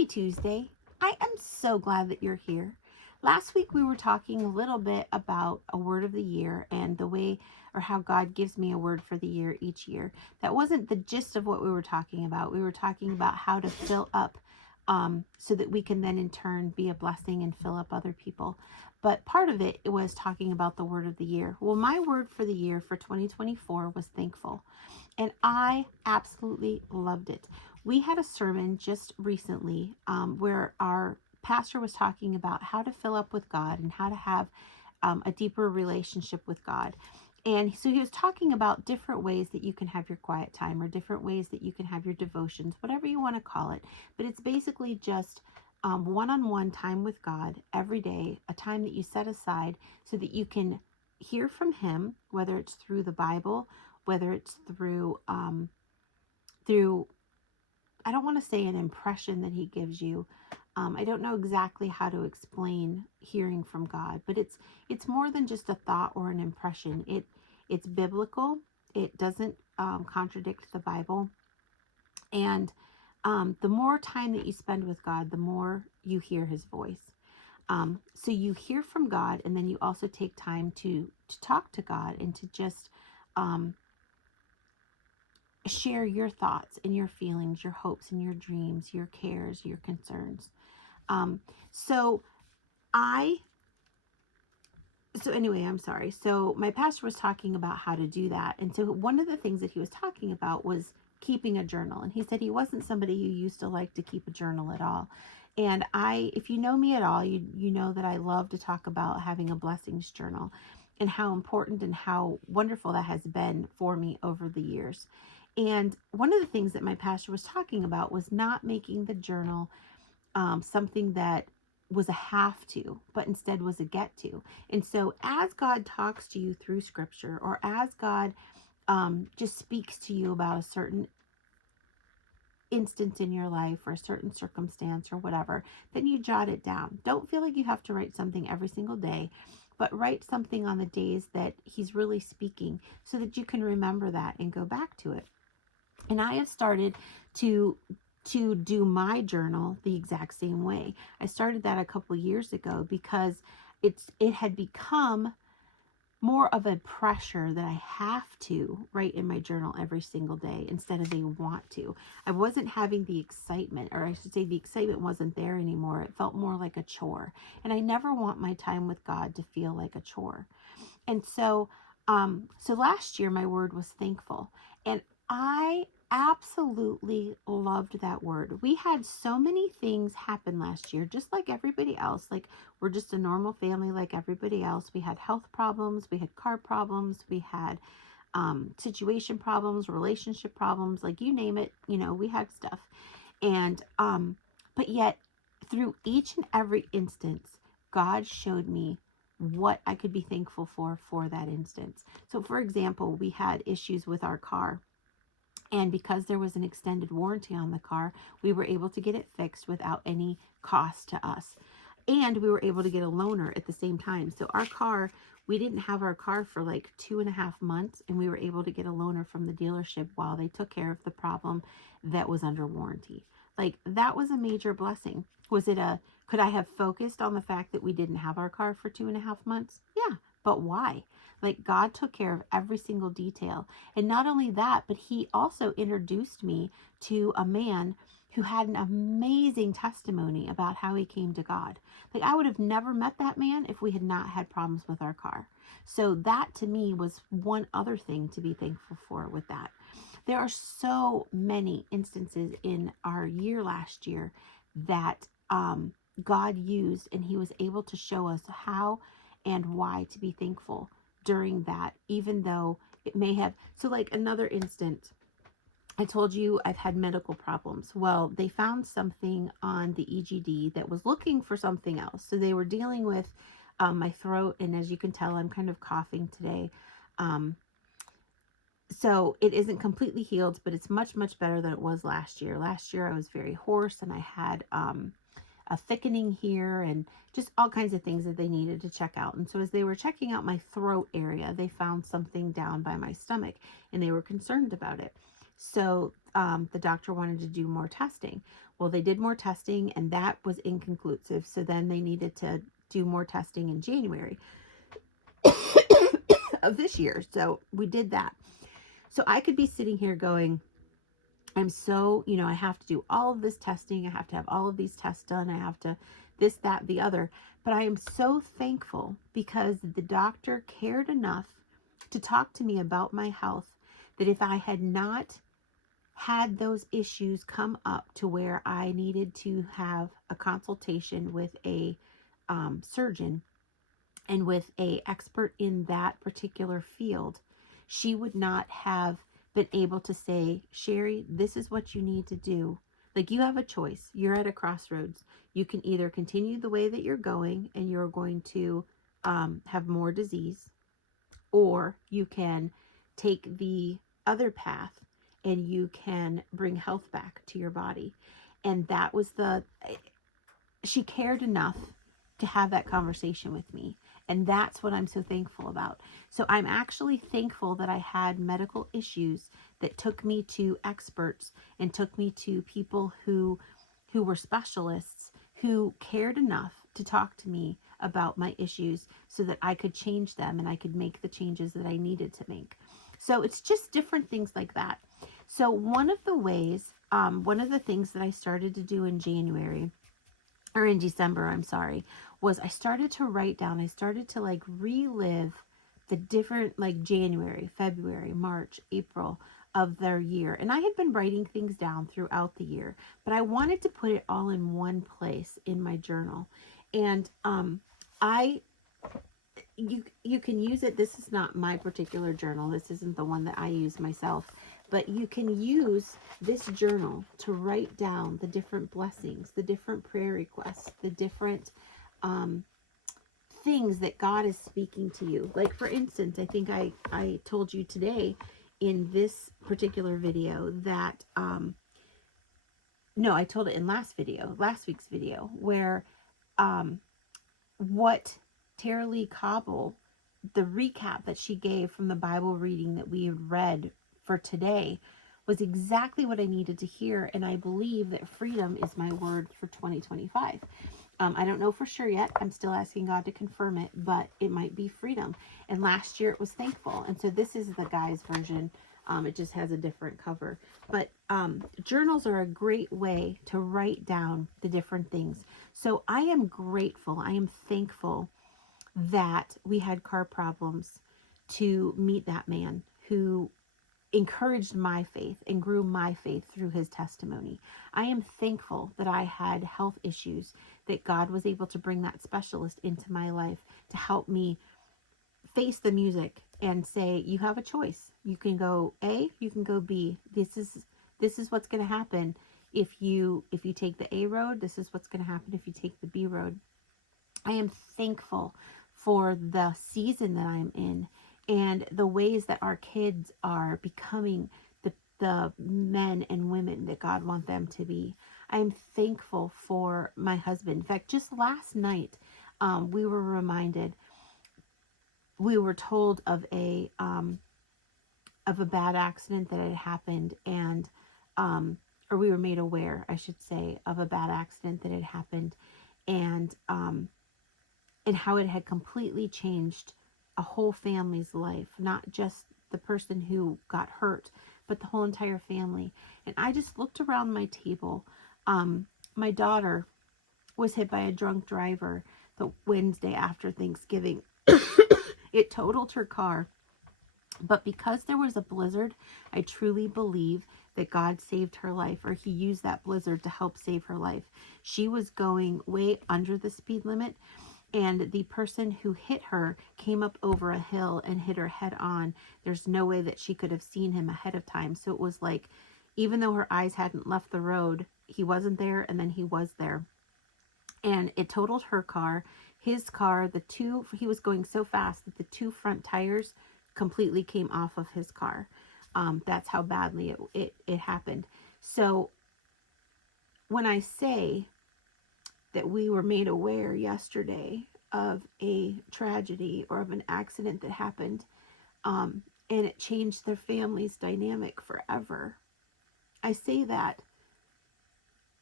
Happy Tuesday. I am so glad that you're here. Last week we were talking a little bit about a word of the year and the way or how God gives me a word for the year each year. That wasn't the gist of what we were talking about. We were talking about how to fill up so that we can then in turn be a blessing and fill up other people. But part of it was talking about the word of the year. Well, my word for the year for 2024 was thankful. And I absolutely loved it. We had a sermon just recently where our pastor was talking about how to fill up with God and how to have a deeper relationship with God. And so he was talking about different ways that you can have your quiet time or different ways that you can have your devotions, whatever you want to call it. But it's basically just one-on-one time with God every day, a time that you set aside so that you can hear from him, whether it's through the Bible, whether it's through I don't want to say an impression that he gives you. I don't know exactly how to explain hearing from God, but it's more than just a thought or an impression. It's biblical. It doesn't contradict the Bible. And the more time that you spend with God, the more you hear his voice. So you hear from God, and then you also take time to talk to God and to just share your thoughts and your feelings, your hopes and your dreams, your cares, your concerns. So anyway, I'm sorry. So my pastor was talking about how to do that. And so one of the things that he was talking about was keeping a journal. And he said he wasn't somebody who used to like to keep a journal at all. And if you know me at all, you know that I love to talk about having a blessings journal and how important and how wonderful that has been for me over the years. And one of the things that my pastor was talking about was not making the journal something that was a have to, but instead was a get to. And so as God talks to you through scripture, or as God just speaks to you about a certain instance in your life or a certain circumstance or whatever, then you jot it down. Don't feel like you have to write something every single day, but write something on the days that he's really speaking so that you can remember that and go back to it. And I have started to do my journal the exact same way. I started that a couple years ago because it had become more of a pressure that I have to write in my journal every single day instead of a want to. I wasn't having the excitement, or I should say the excitement wasn't there anymore. It felt more like a chore. And I never want my time with God to feel like a chore. And so last year my word was thankful. And I absolutely loved that word. We had so many things happen last year, just like everybody else. Like, we're just a normal family like everybody else. We had health problems, we had car problems, we had situation problems, relationship problems, like you name it, we had stuff. And but yet through each and every instance, God showed me what I could be thankful for that instance. So for example, we had issues with our car. And because there was an extended warranty on the car, we were able to get it fixed without any cost to us. And we were able to get a loaner at the same time. So our car, we didn't have our car for like 2.5 months, and we were able to get a loaner from the dealership while they took care of the problem that was under warranty. Like, that was a major blessing. Could I have focused on the fact that we didn't have our car for 2.5 months? Yeah, but why? Like, God took care of every single detail. And not only that, but he also introduced me to a man who had an amazing testimony about how he came to God. Like, I would have never met that man if we had not had problems with our car. So that to me was one other thing to be thankful for with that. There are so many instances in our year last year that God used, and he was able to show us how and why to be thankful during that, even though it may have. So like another instance, I told you I've had medical problems. Well, they found something on the EGD that was looking for something else. So they were dealing with my throat, and as you can tell, I'm kind of coughing today. So it isn't completely healed, but it's much, much better than it was last year. Last year I was very hoarse, and I had a thickening here and just all kinds of things that they needed to check out. And so as they were checking out my throat area, they found something down by my stomach, and they were concerned about it. So the doctor wanted to do more testing. Well, they did more testing and that was inconclusive. So then they needed to do more testing in January of this year. So we did that. So I could be sitting here going, I'm so, I have to do all of this testing. I have to have all of these tests done. I have to this, that, the other. But I am so thankful because the doctor cared enough to talk to me about my health that if I had not had those issues come up to where I needed to have a consultation with a surgeon and with a expert in that particular field, she would not have been able to say, Sherry, this is what you need to do. Like, you have a choice. You're at a crossroads. You can either continue the way that you're going and you're going to have more disease, or you can take the other path and you can bring health back to your body. And that was she cared enough to have that conversation with me. And that's what I'm so thankful about. So I'm actually thankful that I had medical issues that took me to experts and took me to people who were specialists, who cared enough to talk to me about my issues so that I could change them and I could make the changes that I needed to make. So it's just different things like that. So one of the things that I started to do in January, or in December, I'm sorry, was I started to write down, I started to like relive the different, like January, February, March, April of their year. And I had been writing things down throughout the year, but I wanted to put it all in one place in my journal. And I you can use it. This is not my particular journal. This isn't the one that I use myself, but you can use this journal to write down the different blessings, the different prayer requests, the different things that God is speaking to you. Like, for instance, I think I told you today in this particular video that no, I told it in last week's video, where what Tara-Leigh Cobble, the recap that she gave from the Bible reading that we had read for today, was exactly what I needed to hear. And I believe that freedom is my word for 2025. I don't know for sure yet. I'm still asking God to confirm it, but it might be freedom. And last year it was thankful. And so this is the guy's version. It just has a different cover. But journals are a great way to write down the different things. So I am grateful. I am thankful that we had car problems to meet that man who encouraged my faith and grew my faith through his testimony. I am thankful that I had health issues, that God was able to bring that specialist into my life to help me face the music and say, you have a choice. You can go A, you can go B. This is what's going to happen if you take the A road. This is what's going to happen if you take the B road. I am thankful for the season that I'm in and the ways that our kids are becoming the men and women that God wants them to be. I'm thankful for my husband. In fact, just last night, we were told of a bad accident that had happened, and or we were made aware, I should say, of a bad accident that had happened, and how it had completely changed a whole family's life, not just the person who got hurt, but the whole entire family. And I just looked around my table. My daughter was hit by a drunk driver the Wednesday after Thanksgiving. It totaled her car. But because there was a blizzard, I truly believe that God saved her life, or he used that blizzard to help save her life. She was going way under the speed limit, and the person who hit her came up over a hill and hit her head on. There's no way that she could have seen him ahead of time. So it was like, even though her eyes hadn't left the road, he wasn't there, and then he was there. And it totaled her car. His car, he was going so fast that the two front tires completely came off of his car. That's how badly it happened. So when I say that we were made aware yesterday of a tragedy or of an accident that happened, and it changed their family's dynamic forever, I say that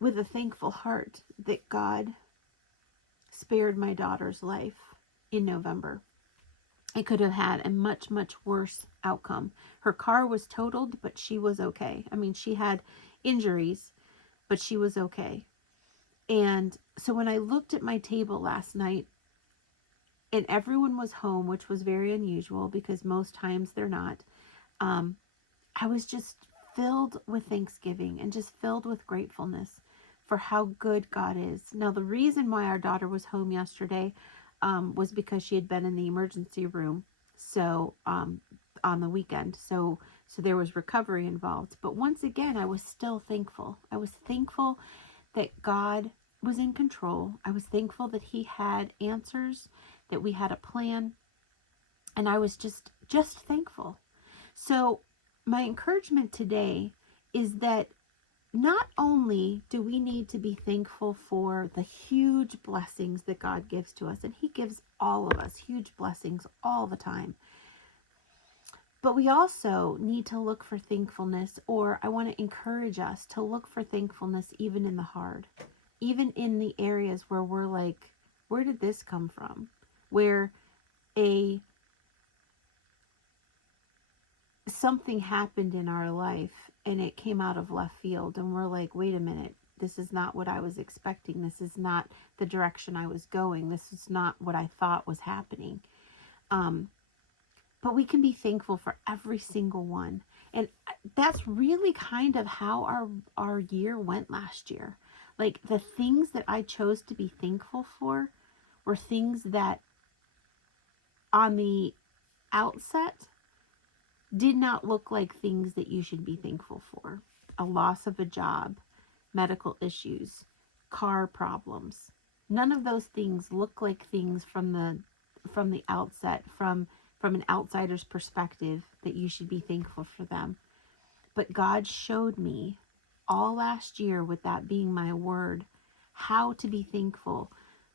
with a thankful heart that God spared my daughter's life in November. It could have had a much, much worse outcome. Her car was totaled, but she was okay. I mean, she had injuries, but she was okay. And so when I looked at my table last night and everyone was home, which was very unusual because most times they're not, I was just filled with thanksgiving and just filled with gratefulness for how good God is. Now, the reason why our daughter was home yesterday was because she had been in the emergency room. So, on the weekend. So there was recovery involved. But once again, I was still thankful. I was thankful that God was in control. I was thankful that He had answers, that we had a plan, and I was just thankful. So my encouragement today is that not only do we need to be thankful for the huge blessings that God gives to us, and He gives all of us huge blessings all the time, but we also need to look for thankfulness, or I want to encourage us to look for thankfulness even in the hard, even in the areas where we're like, where did this come from? Where something happened in our life and it came out of left field and we're like, wait a minute, this is not what I was expecting. This is not the direction I was going. This is not what I thought was happening. But we can be thankful for every single one. And that's really kind of how our year went last year. Like, the things that I chose to be thankful for were things that on the outset did not look like things that you should be thankful for. A loss of a job, medical issues, car problems. None of those things look like things from the outset, from an outsider's perspective, that you should be thankful for them. But God showed me all last year, with that being my word, how to be thankful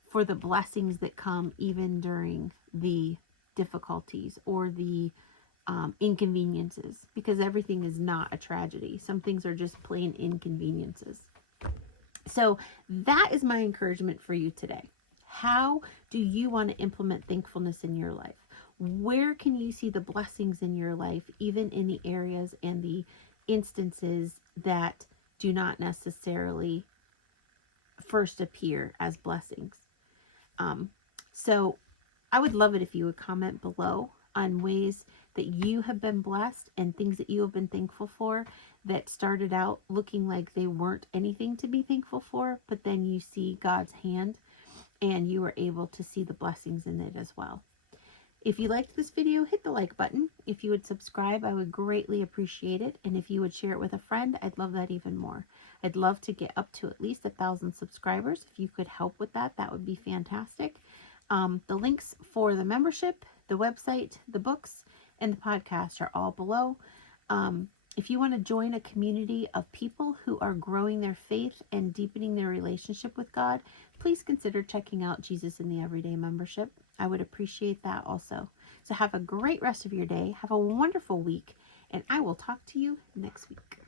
for the blessings that come even during the difficulties or the inconveniences, because everything is not a tragedy. Some things are just plain inconveniences. So that is my encouragement for you today. How do you want to implement thankfulness in your life? Where can you see the blessings in your life, even in the areas and the instances that do not necessarily first appear as blessings? So I would love it if you would comment below on ways that you have been blessed and things that you have been thankful for that started out looking like they weren't anything to be thankful for, but then you see God's hand and you were able to see the blessings in it as well. If you liked this video, hit the like button. If you would subscribe, I would greatly appreciate it. And if you would share it with a friend, I'd love that even more. I'd love to get up to at least 1,000 subscribers. If you could help with that, that would be fantastic. The links for the membership, the website, the books, and the podcast are all below. If you want to join a community of people who are growing their faith and deepening their relationship with God, please consider checking out Jesus in the Everyday membership. I would appreciate that also. So have a great rest of your day. Have a wonderful week, and I will talk to you next week.